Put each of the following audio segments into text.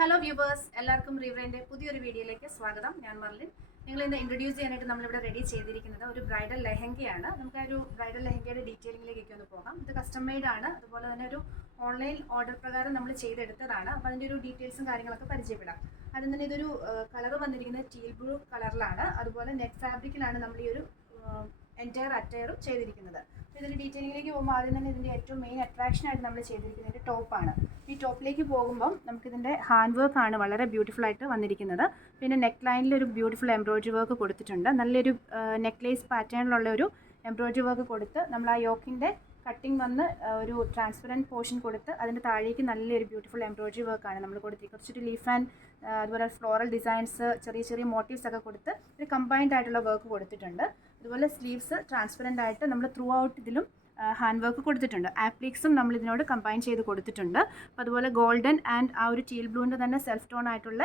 Hello viewers, എല്ലാവർക്കും റിവറിൻ്റെ പുതിയൊരു വീഡിയോയിലേക്ക് സ്വാഗതം. ഞാൻ മർലിൻ. നിങ്ങൾ ഇന്ന് ഇൻട്രൊഡ്യൂസ് ചെയ്യാനായിട്ട് നമ്മളിവിടെ റെഡി ചെയ്തിരിക്കുന്നത് ഒരു ബ്രൈഡൽ ലെഹങ്കയാണ്. നമുക്ക് ആ ഒരു ബ്രൈഡൽ ലെഹങ്കയുടെ ഡീറ്റെയിലിംഗിലേക്ക് ഒന്ന് പോകാം. ഇത് കസ്റ്റം മെയ്ഡ് ആണ്, അതുപോലെ തന്നെ ഒരു ഓൺലൈൻ ഓർഡർ പ്രകാരം നമ്മൾ ചെയ്തെടുത്തതാണ്. അപ്പോൾ അതിൻ്റെ ഒരു ഡീറ്റെയിൽസും കാര്യങ്ങളൊക്കെ പരിചയപ്പെടാം. അതിൽ തന്നെ ഇതൊരു കളർ വന്നിരിക്കുന്നത് ടീൽ ബ്ലൂ കളറിലാണ്. അതുപോലെ നെറ്റ് ഫാബ്രിക്കിലാണ് നമ്മൾ ഈ ഒരു എൻറ്റയർ അറ്റയറും ചെയ്തിരിക്കുന്നത്. ഇതിൻ്റെ ഡീറ്റെയിലിംഗിലേക്ക് പോകുമ്പോൾ ആദ്യം തന്നെ ഇതിൻ്റെ ഏറ്റവും മെയിൻ അട്രാക്ഷൻ ആയിട്ട് നമ്മൾ ചെയ്തിരിക്കുന്നത് ടോപ്പാണ്. ഈ ടോപ്പിലേക്ക് പോകുമ്പം നമുക്കിതിൻ്റെ ഹാൻഡ് വർക്ക് ആണ് വളരെ ബ്യൂട്ടിഫുൾ ആയിട്ട് വന്നിരിക്കുന്നത്. പിന്നെ നെക്ക് ലൈനിൽ ഒരു ബ്യൂട്ടിഫുൾ എംബ്രോയിഡറി വർക്ക് കൊടുത്തിട്ടുണ്ട്. നല്ലൊരു നെക്ലേസ് പാറ്റേണിലുള്ള ഒരു എംബ്രോയിഡറി വർക്ക് കൊടുത്ത് നമ്മൾ ആ യോക്കിൻ്റെ കട്ടിങ് വന്ന് ഒരു ട്രാൻസ്പെറൻറ്റ് പോർഷൻ കൊടുത്ത് അതിൻ്റെ താഴേക്ക് നല്ലൊരു ബ്യൂട്ടിഫുൾ എംബ്രോയിഡറി വർക്കാണ് നമ്മൾ കൊടുത്തിരിക്കുന്നത്. കുറച്ചൊരു ലീഫ് ആൻഡ് അതുപോലെ ഫ്ലോറൽ ഡിസൈൻസ്, ചെറിയ ചെറിയ മോട്ടീവ്സ് ഒക്കെ കൊടുത്ത് ഒരു കമ്പൈൻഡ് ആയിട്ടുള്ള വർക്ക് കൊടുത്തിട്ടുണ്ട്. അതുപോലെ സ്ലീവ്സ് ട്രാൻസ്പെറൻ്റ് ആയിട്ട് നമ്മൾ ത്രൂ ഔട്ട് ഇതിലും ഹാൻഡ് വർക്ക് കൊടുത്തിട്ടുണ്ട്. ആപ്ലിക്സും നമ്മൾ ഇതിനോട് കമ്പൈൻ ചെയ്ത് കൊടുത്തിട്ടുണ്ട്. അപ്പോൾ അതുപോലെ ഗോൾഡൻ ആൻഡ് ആ ഒരു ടീൽ ബ്ലൂവിൻ്റെ തന്നെ സെൽഫ് ടോൺ ആയിട്ടുള്ള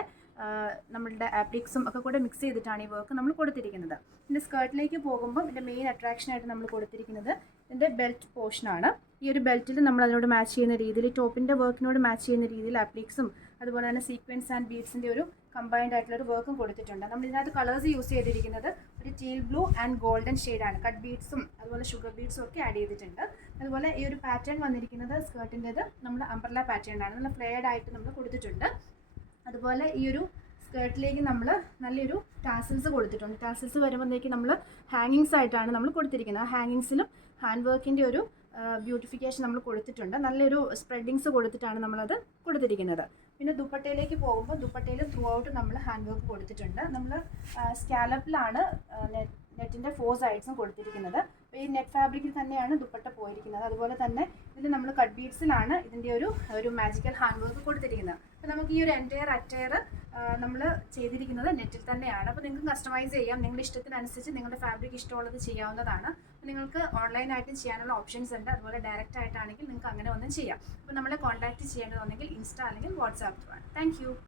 നമ്മളുടെ ആപ്ലിക്സും ഒക്കെ കൂടെ മിക്സ് ചെയ്തിട്ടാണ് ഈ വർക്ക് നമ്മൾ കൊടുത്തിരിക്കുന്നത്. ഇതിൻ്റെ സ്കേർട്ടിലേക്ക് പോകുമ്പോൾ ഇതിൻ്റെ മെയിൻ അട്രാക്ഷനായിട്ട് നമ്മൾ കൊടുത്തിരിക്കുന്നത് ഇതിൻ്റെ ബെൽറ്റ് പോർഷനാണ്. ഈ ഒരു ബെൽറ്റിൽ നമ്മൾ അതിനോട് മാച്ച് ചെയ്യുന്ന രീതിയിൽ, ടോപ്പിൻ്റെ വർക്കിനോട് മാച്ച് ചെയ്യുന്ന രീതിയിൽ ആപ്ലിക്സും അതുപോലെ തന്നെ സീക്വൻസ് ആൻഡ് ബീഡ്സിൻ്റെ ഒരു കമ്പൈൻഡ് ആയിട്ടുള്ളൊരു വർക്കും കൊടുത്തിട്ടുണ്ട്. നമ്മൾ ഇതിനകത്ത് കളേഴ്സ് യൂസ് ചെയ്തിരിക്കുന്നത് ഒരു ടീൽ ബ്ലൂ ആൻഡ് ഗോൾഡൻ ഷെയ്ഡാണ്. കട്ട് ബീഡ്സും അതുപോലെ ഷുഗർ ബീഡ്സും ഒക്കെ ആഡ് ചെയ്തിട്ടുണ്ട്. അതുപോലെ ഈ ഒരു പാറ്റേൺ വന്നിരിക്കുന്നത് സ്കേർട്ടിൻ്റെത് നമ്മൾ അംബ്രല്ല പാറ്റേണാണ്. നല്ല ഫ്ലെയർഡ് ആയിട്ട് നമ്മൾ കൊടുത്തിട്ടുണ്ട്. അതുപോലെ ഈ ഒരു സ്കേർട്ടിലേക്ക് നമ്മൾ നല്ലൊരു ടാസിൽസ് കൊടുത്തിട്ടുണ്ട്. ടാസിൽസ് വരുമ്പോഴത്തേക്ക് നമ്മൾ ഹാങ്ങിങ്സ് ആയിട്ടാണ് നമ്മൾ കൊടുത്തിരിക്കുന്നത്. ആ ഹാങ്ങിങ്സിലും ഹാൻഡ് വർക്കിൻ്റെ ഒരു ബ്യൂട്ടിഫിക്കേഷൻ നമ്മൾ കൊടുത്തിട്ടുണ്ട്. നല്ലൊരു സ്പ്രെഡിങ്സ് കൊടുത്തിട്ടാണ് നമ്മളത് കൊടുത്തിരിക്കുന്നത്. പിന്നെ ദുപ്പട്ടയിലേക്ക് പോകുമ്പോൾ ദുപ്പട്ടയിൽ ത്രൂ ഔട്ട് നമ്മൾ ഹാൻഡ് വർക്ക് കൊടുത്തിട്ടുണ്ട്. നമ്മൾ സ്കാലപ്പിലാണ് നെറ്റിൻ്റെ 4 സൈഡ്സും കൊടുത്തിരിക്കുന്നത്. അപ്പോൾ ഈ നെറ്റ് ഫാബ്രിക്കിൽ തന്നെയാണ് ദുപ്പട്ട പോയിരിക്കുന്നത്. അതുപോലെ തന്നെ ഇതിൽ നമ്മൾ കട്ട് ബീഡ്സിലാണ് ഇതിൻ്റെ ഒരു മാജിക്കൽ ഹാൻഡ് വർക്ക് കൊടുത്തിരിക്കുന്നത്. അപ്പോൾ നമുക്ക് ഈ ഒരു എൻറ്റയർ അറ്റയർ നമ്മൾ ചെയ്തിരിക്കുന്നത് നെറ്റിൽ തന്നെയാണ്. അപ്പോൾ നിങ്ങൾക്ക് കസ്റ്റമൈസ് ചെയ്യാം. നിങ്ങളുടെ ഇഷ്ടത്തിനനുസരിച്ച് നിങ്ങളുടെ ഫാബ്രിക് ഇഷ്ടമുള്ളത് ചെയ്യാവുന്നതാണ്. അപ്പോൾ നിങ്ങൾക്ക് ഓൺലൈനായിട്ടും ചെയ്യാനുള്ള ഓപ്ഷൻസ് ഉണ്ട്. അതുപോലെ ഡയറക്റ്റ് ആയിട്ടാണെങ്കിൽ നിങ്ങൾക്ക് അങ്ങനെ ഒന്നും ചെയ്യാം. അപ്പോൾ നമ്മളെ കോൺടാക്റ്റ് ചെയ്യേണ്ടതുണ്ടെങ്കിൽ ഇൻസ്റ്റ അല്ലെങ്കിൽ വാട്സാപ്പ് ത്രൂ ആണ്. Thank you.